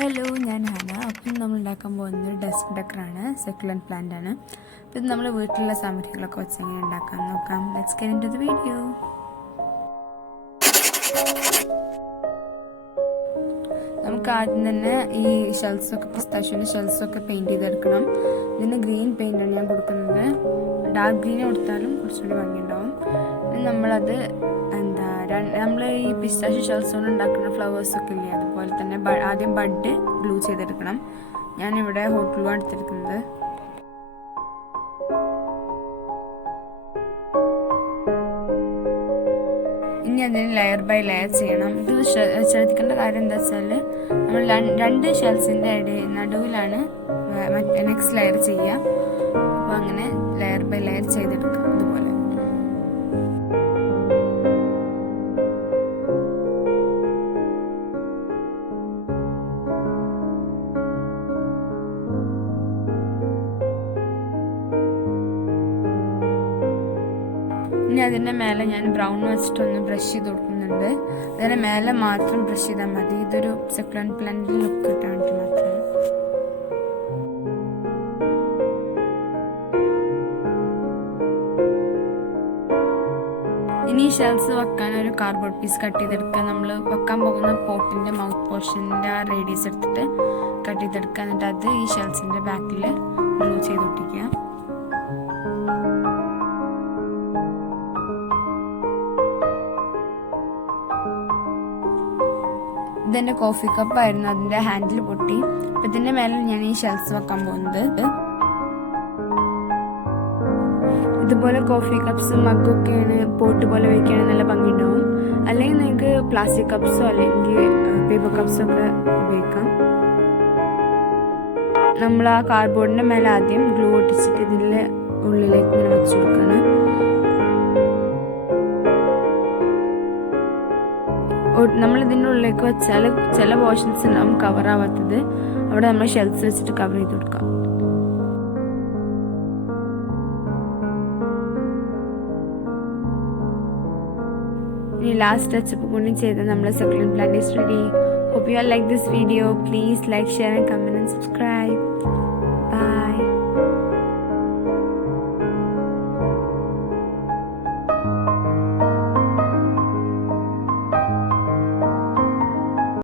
Hello, ഞാൻ ഹന. അപ്പം നമ്മൾ ഉണ്ടാക്കാൻ പോകുന്നത് ഡെസ്ക് ഡെക്കറാണ്. സെക്കുലന്റ് പ്ലാന്റ് ആണ്. ഇത് നമ്മൾ വീട്ടിലുള്ള സാമഗ്രികളൊക്കെ വെച്ച് എങ്ങനെ ഉണ്ടാക്കാൻ നോക്കാം. Let's get into the video. നമുക്ക് ആദ്യം തന്നെ ഈ ഷെൽസൊക്കെ പിസ്താഷ്യോൻ്റെ ഷെൽസൊക്കെ പെയിൻറ്റ് ചെയ്തെടുക്കണം. ഇതിന് ഗ്രീൻ പെയിൻ്റാണ് ഞാൻ കൊടുക്കുന്നത്. ഡാർക്ക് ഗ്രീൻ കൊടുത്താലും കുറച്ചുകൂടി ഭംഗിയുണ്ടാവും. നമ്മളത് നമ്മൾ ഈ പിസ്താഷ്യോ ഷെൽസ് കൊണ്ട് ഉണ്ടാക്കുന്ന ഫ്ലവേഴ്സൊക്കെ ഇല്ലേ, അതുപോലെ തന്നെ ആദ്യം ബഡ് ഗ്ലൂ ചെയ്തെടുക്കണം. ഞാനിവിടെ ഹോട്ട് ഗ്ലൂ ആണ് എടുത്തിരിക്കുന്നത്. ഇനി അതിന് ലെയർ ബൈ ലെയർ ചെയ്യണം. ഇത് ശ്രദ്ധിക്കേണ്ട കാര്യം എന്താ വെച്ചാൽ നമ്മൾ രണ്ട് ഷെൽസിൻ്റെ നടുവിലാണ് നെക്സ്റ്റ് ലെയർ ചെയ്യുക. അപ്പോൾ അങ്ങനെ ലെയർ ബൈ ലെയർ ചെയ്തെടുക്കാം. ഇതുപോലെ ഇനി അതിൻ്റെ മേലെ ഞാൻ ബ്രൗൺ വെച്ചിട്ടൊന്ന് ബ്രഷ് ചെയ്ത് കൊടുക്കുന്നുണ്ട്. അതിൻ്റെ മേലെ മാത്രം ബ്രഷ് ചെയ്താൽ മതി. ഇതൊരു സെക്കുലന്റ് പ്ലാന്റിൽ ലുക്ക് കിട്ടാൻ വേണ്ടി മാത്രം. ഇനി ഷെൽസ് വെക്കാൻ ഒരു കാർഡ്ബോർഡ് പീസ് കട്ട് ചെയ്തെടുക്കുക. നമ്മൾ വെക്കാൻ പോകുന്ന പോട്ടിൻ്റെ മൗത്ത് പോർഷൻ്റെ ആ റേഡിയസ് എടുത്തിട്ട് കട്ട് ചെയ്തെടുക്കുക. എന്നിട്ട് അത് ഈ ഷെൽസിൻ്റെ ബാക്കിൽ ഗ്ലൂ ചെയ്ത് ഒട്ടിക്കുക. ഇതെൻ്റെ കോഫി കപ്പായിരുന്നു. അതിൻ്റെ ഹാൻഡിൽ പൊട്ടി. അപ്പം ഇതിൻ്റെ മേലെ ഞാൻ ഈ ഷെൽസ് വെക്കാൻ പോകുന്നത്. ഇതുപോലെ കോഫി കപ്സും മഗ്ഗൊക്കെയാണ് പോട്ട് പോലെ വയ്ക്കുകയാണെങ്കിൽ നല്ല ഭംഗിയുണ്ടാവും. അല്ലെങ്കിൽ നിങ്ങൾക്ക് പ്ലാസ്റ്റിക് കപ്സോ അല്ലെങ്കിൽ പേപ്പർ കപ്സോ ഒക്കെ ഉപയോഗിക്കാം. നമ്മൾ ആ കാർഡ്ബോർഡിൻ്റെ മേലെ ആദ്യം ഗ്ലൂ ഒട്ടിച്ചിട്ട് ഇതിൻ്റെ ഉള്ളിലേക്ക് ഇങ്ങനെ വെച്ച് കൊടുക്കണം. നമ്മൾ ഇതിൻ്റെ ഉള്ളിലേക്ക് വെച്ചാൽ ചില പോർഷൻസ് ഉണ്ടാവും കവർ ആവാത്തത്. അവിടെ നമ്മൾ ഷെൽസ് വെച്ചിട്ട് കവർ ചെയ്ത് കൊടുക്കാം. ഇനി ലാസ്റ്റ് ടച്ചപ്പ് കൂടി ചെയ്ത് നമ്മൾ succulent plant is ready. Hope you all like this video. Please like, share and comment and subscribe.